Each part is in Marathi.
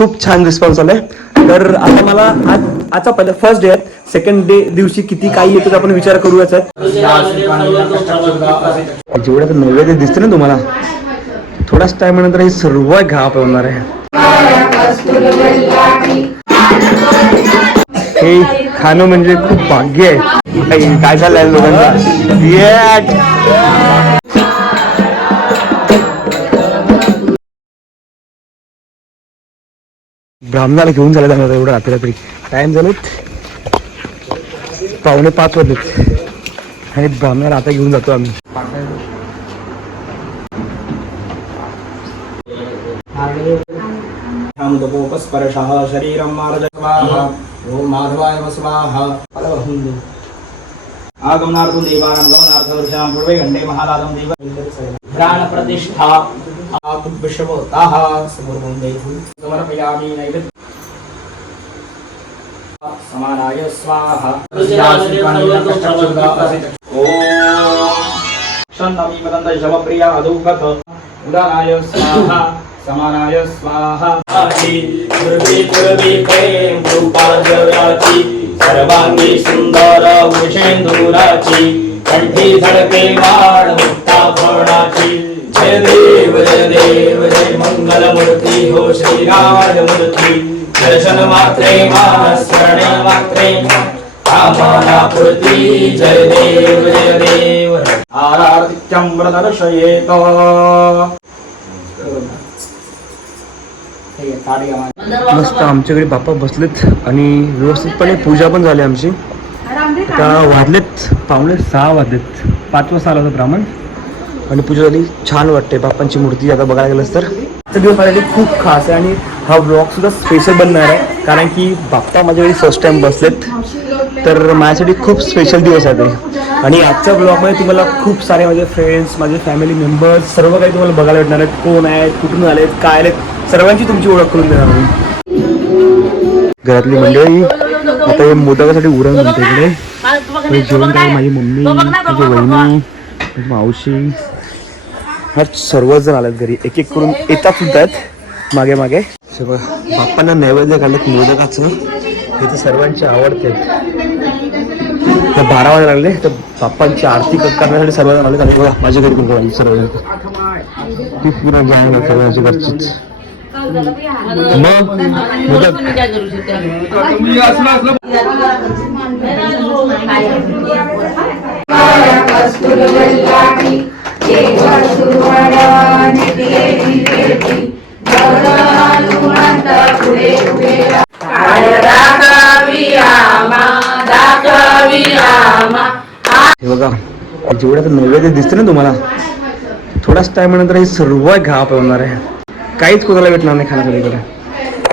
खूप छान रिस्पॉन्स आलाय. तर आता मला आज आजचा पहिला फर्स्ट डे आहे. सेकंड डे दिवशी किती काही येतो ते आपण विचार करूयाच आहे जेवढं तर नैवेद्य दिसते ना तुम्हाला थोड्याच टाइम नंतर हे सर्व घाप होणार आहे. हे खाणं म्हणजे खूप भाग्य आहे. काय झालंय लोकांचा ब्राह्मणाला घेऊन झालं जाणार एवढं रात्री रात्री टाईम झालेत. पावणे पाच वाजलेत. आणि ब्राह्मणाला आता घेऊन जातो आम्ही. स्पर्शः शरीरं मार्ज ॐ माधवाय स्वाहा फलवहुन्दु आगमनार्थं देवानां गमनार्थं वर्षां पूर्वे घण्टे महालादं देव प्राणप्रतिष्ठा विश्वताः समूर्वं देवं समर्पयामि नैवेद्य समानाय स्वाहा। ॐ वदन्त शवप्रिया उदानाय स्वाहा समानाय स्वाहा। प्रेम रूपा सर्वांगी सुंदर वृषेंदुराची कंठी झडके वाढ मुक्ता फळाची जय देव जय देव जय मंगल मूर्ती हो श्रीराज मूर्ती दर्शन मात्रे मास्मरणे मात्रे कामना पूर्ती जय देव जय देव। व्रतर्शयेत मस्त आमच्याकडे बाप्पा बसलेत आणि व्यवस्थितपणे पूजा पण झाली आमची. आता वाजलेत पावणे सहा वाजलेत. पाच वाजता आला होता ब्राह्मण. आणि पूजा झाली छान वाटते बाप्पांची मूर्ती आता बघायला गेलंस तर. आजचा दिवस माझ्यासाठी खूप खास आहे आणि हा ब्लॉग सुद्धा स्पेशल बनणार आहे. कारण की बाप्पा माझ्या वेळी फर्स्ट टाइम बसलेत. तर माझ्यासाठी खूप स्पेशल दिवस आहे ते. आणि आजच्या ब्लॉगमध्ये तुम्हाला खूप सारे माझे फ्रेंड्स माझे फॅमिली मेंबर्स सर्व काही तुम्हाला बघायला भेटणार आहेत. कोण आहेत कुठून आलेत काय आलेत सर्वांची तुमची ओळख करून देणार मी. घरातली मंडळी आता हे मोदकासाठी उरण म्हणते इकडे जेवण काय माझी मम्मी माझी वहिनी माझी मावशी. हा सर्वजण आलेत घरी. एक एक करून येतात सुद्धा आहेत. मागे मागे. बघा बाप्पांना नैवेद्य काढलेत मोदकाचं. हे तर सर्वांचे आवडते. तर बारा वाजता लागले. तर बाप्पांची आरती करण्यासाठी सर्वजण आले आणि बघा माझ्या घरी पण आली सर्वजण ती पुन्हा जाणार सर्वांची घरचीच. मग मोदक. हे बघा जेवढं नैवेद्य दिसते ना तुम्हाला थोड्याच टाइम नंतर हे सर्व घाप होणार आहे. काहीच कोणाला भेटणार नाही खाण्याकडे इकडे.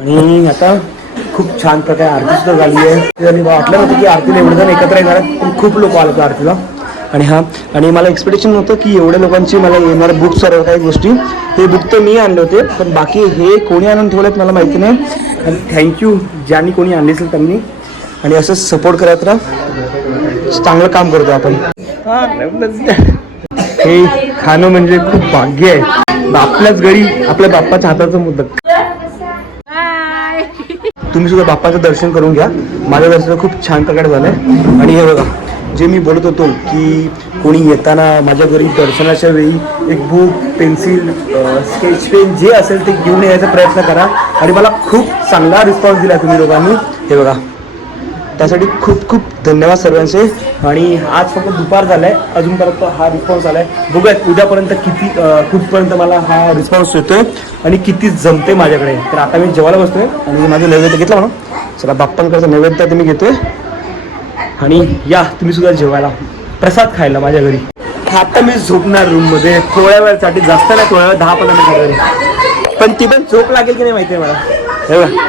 आणि आता खूप छान प्रकारे आरती सुद्धा झाली आहे. वाटलं नव्हतं की आरतीला एवढं जण एकत्र येणार आहेत पण खूप लोक आले होते आरतीला. आणि हा आणि मला एक्सपेक्टेशन नव्हतं की एवढ्या लोकांची मला येणार बुक सर्व काही गोष्टी. हे बुक तर मी आणले होते पण बाकी हे कोणी आणून ठेवलेत मला माहिती नाही. आणि थँक्यू ज्यांनी कोणी आणले असेल त्यांनी. आणि असंच सपोर्ट करत राहा. चांगलं काम करतो आपण. हे खाणं म्हणजे खूप भाग्य आहे. आपल्याच घरी आपल्या बाप्पाच्या हाताचं मोदक तुम्ही सुद्धा बाप्पाचं दर्शन करून घ्या. माझं दर्शन खूप छान प्रकारे झालंय. आणि हे बघा जे मी बोलत होतो की कोणी येताना माझ्या घरी दर्शनाच्या वेळी एक बुक पेन्सिल स्केच पेन जे असेल ते घेऊन यायचा प्रयत्न करा. आणि मला खूप चांगला रिस्पॉन्स दिला तुम्ही लोकांनी हे बघा. त्यासाठी खूप खूप धन्यवाद सर्वांचे. आणि आज फक्त दुपार झालाय. अजूनपर्यंत हा रिस्पॉन्स आलाय. बघूयात उद्यापर्यंत किती कुठपर्यंत मला हा रिस्पॉन्स येतोय आणि किती जमते माझ्याकडे. तर आता मी जेवायला बसतोय. आणि माझं नैवेद्य घेतलं म्हणून. चला बाप्पांकडचं नैवेद्य मी घेतोय. आणि या तुम्ही सुद्धा जेवायला. प्रसाद खायला माझ्या घरी. आता मी झोपणार रूममध्ये. थोड्या वेळासाठी जास्त नाही थोड्या वेळ दहा पंधरा मिनिट पण ती पण झोप लागेल की नाही माहिती आहे मला. हे बघा.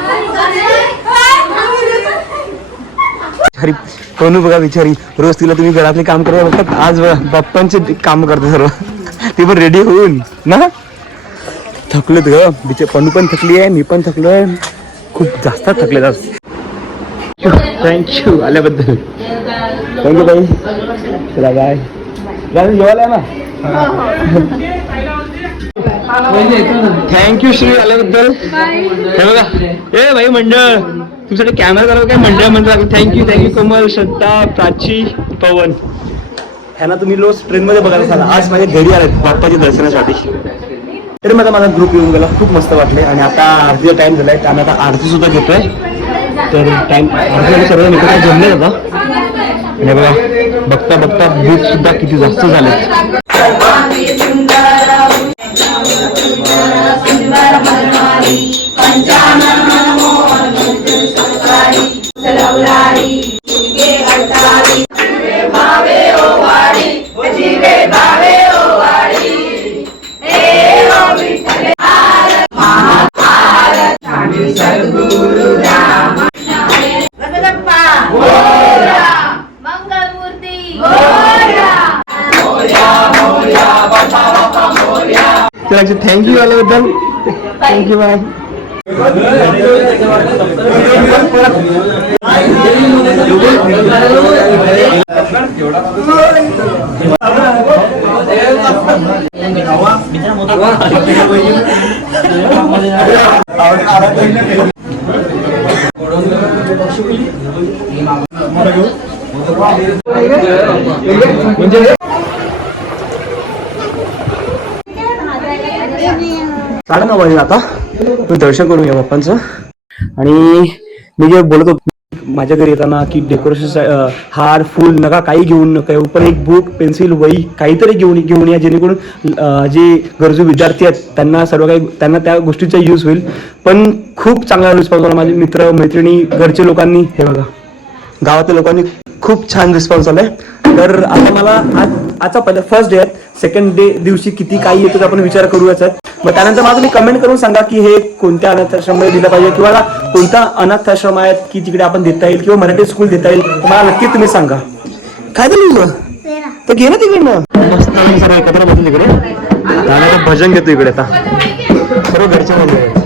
बिचारी बघा बिचारी रोज तिला तुम्ही घरातले काम करत बघतात. आज बाप्पांचे काम करते सर्व. ती पण रेडी होऊन ना? थकलेत ग. बिचे पणू पण थकली आहे मी पण थकलो आहे खूप जास्त थकलेत आज. थँक्यू आल्याबद्दल. थँक्यू बाई चला बाय जेवायला ना. थँक्यू श्री आल्याबद्दल. हे बघा. ए भाई मंडळ. तुमच्याकडे कॅमेरा करावं काय मंडळ मंडळ thank you thank you Kamal Shraddha Prachi Pawan. ह्यांना तुम्ही रोज ट्रेनमध्ये बघायला सांगा. आज माझ्या घरी आले बाप्पाच्या दर्शनासाठी. तरी मला माझा ग्रुप येऊन गेला. खूप मस्त वाटले. आणि आता आरतीचा टाइम झालाय. त्यामुळे आता आरती सुद्धा घेतोय. तर टाईम आपल्याला सर्व निकट जमले आता. आणि बघा बघता बघता भूक सुद्धा किती जास्त झाले. मंगलमूर्ती तर थँक्यू आल्याबद्दल थँक्यू बाय साडे नऊ आता. दर्शन करून घ्या बाप्पांचं. आणि मी जे बोलत होतो माझ्या घरी येताना की डेकोरेशन हार फुल नका काही घेऊन नका पण एक बुक पेन्सिल वही काहीतरी घेऊन घेऊन या जेणेकरून जे गरजू विद्यार्थी आहेत त्यांना सर्व काही त्यांना त्या गोष्टीचा यूज होईल. पण खूप चांगला रिस्पॉन्स आला माझे मित्र मैत्रिणी घरचे लोकांनी. हे बघा. गावातल्या लोकांनी खूप छान रिस्पॉन्स आलाय. तर आता मला आज आजचा पहिला फर्स्ट डे आहे. सेकंड डे दिवशी किती काही येतो आपण विचार करूयाच आहे. मग त्यानंतर मला तुम्ही कमेंट करून सांगा की हे कोणत्या अनाथाश्रममध्ये दिलं पाहिजे किंवा कोणता अनाथाश्रम आहेत की तिकडे आपण देता येईल किंवा मराठी स्कूल देता येईल मला नक्की तुम्ही सांगा. काय झालं तर घे ना तिकडनं मस्त सर्व एकत्र बसून तिकडे. भजन घेतो इकडे आता. सर्व घरच्या मध्ये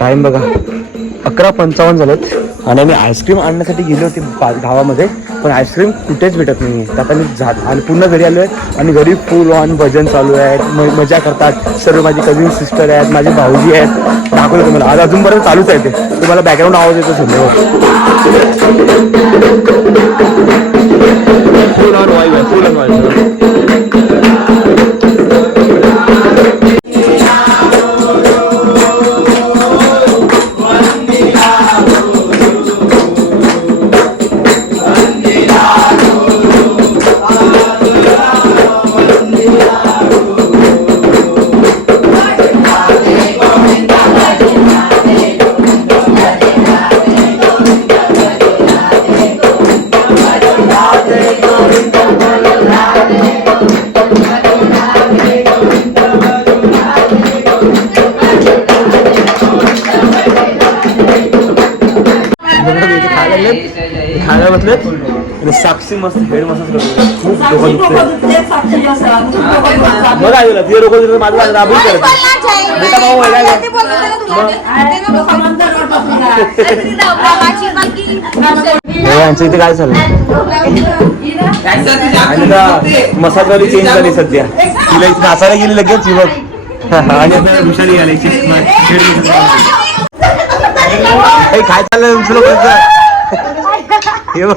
टाइम बघा. अकरा पंचावन्न झालेत. आणि आम्ही आईस्क्रीम आणण्यासाठी गेलो होते बा- गावामध्ये. पण आईस्क्रीम कुठेच भेटत नाही आहे आता मी जात आणि पूर्ण घरी आलो आहे आणि घरी फुल ऑन भजन चालू आहेत. म- मजा करतात. सर्व माझी कझिन सिस्टर आहेत. माझे भाऊजी आहेत. दाखवलं तुम्हाला. आज अजूनपर्यंत चालूच आहे ते. तुम्हाला बॅकग्राऊंड आवाज येतो समजा बसलेत आणि साक्षी मस्त हेड मसाज करतो खूप डोकं दुखते मग काय झालं ते डोकं दुखतं, माझं राबून करत मोठा भाऊ आहे. काय हे आमच्या इथे काय झालं आणि आता मसाजवाली चेंज झाली सध्या. तिला इथे नाचायला गेली लगेच युवक आणि आता विषारी आले काय चाललंय तुमचं लोकांचं हे बघ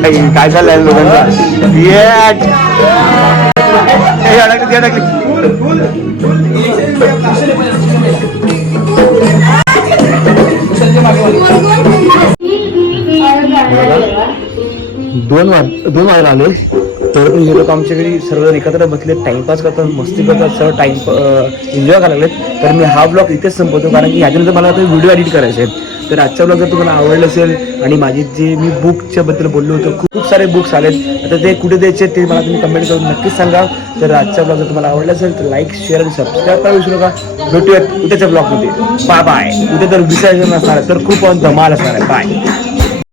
काय काय चाललंय लोकांचं ये हे अडकली ती अडकली दोन वाज दोन वाजायला आले तर हे लोक आमच्या घरी सर्व एकत्र बसले टाइमपास करतात मस्ती करतात सर्व टाइम एन्जॉय करायला लागलेत. तर मी हा ब्लॉग इथेच संपवतो कारण की ह्याच्यानंतर मला आता व्हिडिओ एडिट करायचे आहेत. तर आजचा ब्लॉग जर तुम्हाला आवडलं असेल आणि माझी जे मी बुकच्या बद्दल बोललो होतो खूप सारे बुक्स आलेत. आता ते कुठे द्यायचे ते मला तुम्ही कमेंट करून नक्कीच सांगा. तर आजचा ब्लॉग जर तुम्हाला आवडला असेल तर लाईक शेअर आणि सबस्क्राईब करा विसरू नका. भेटूयात उद्याच्या ब्लॉगमध्ये बाय बाय उद्या तर विसर्जन असणार तर खूप धमाल असणार आहे. बाय